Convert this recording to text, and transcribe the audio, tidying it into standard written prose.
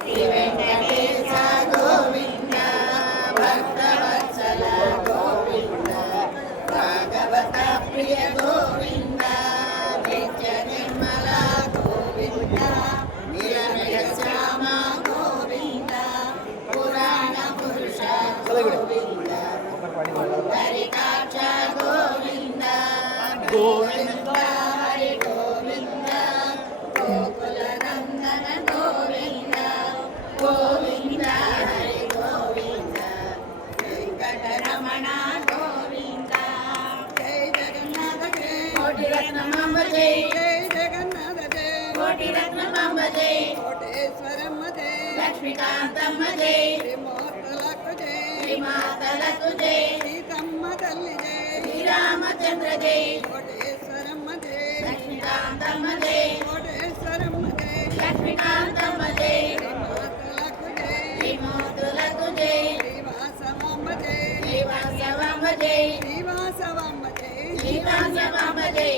శ్రీ వెంకటేశ గోవింద భక్తవత్సల గోవింద భాగవత ప్రియ గోవింద నిత్య నిర్మల గోవింద నిరమయ శ్యామ గోవింద పురాణ పురుష గోవింద హరికాక్ష గోవింద గోవింద హరి గోవింద గోకుల నందన గోవింద గోవింద హరి గోవింద వెంకటరమణ గోవింద జై జగన్నాథ జై కోటి రత్నమాంబ జై జై జగన్నాథ జై కోటి రత్నమాంబ జై కోటేశ్వరమ్మ జై లక్ష్మీకాంతమ్మ జై శ్రీమాతలకు జై శ్రీమాతలకు జై సీతమ్మ తల్లి జై శ్రీరామచంద్ర జై కోటేశ్వరమ్మ జై లక్ష్మీకాంతమ్మ జై కోటేశ్వరమ్మ జై లక్ష్మీకాంతమ్మ జై శ్రీమాతలకు జై శ్రీమాతులకు జై శ్రీవాసవాంబ జై శ్రీవాసవాంబ జై శ్రీవాసవాంబ జై శ్రీవాసవాంబ జై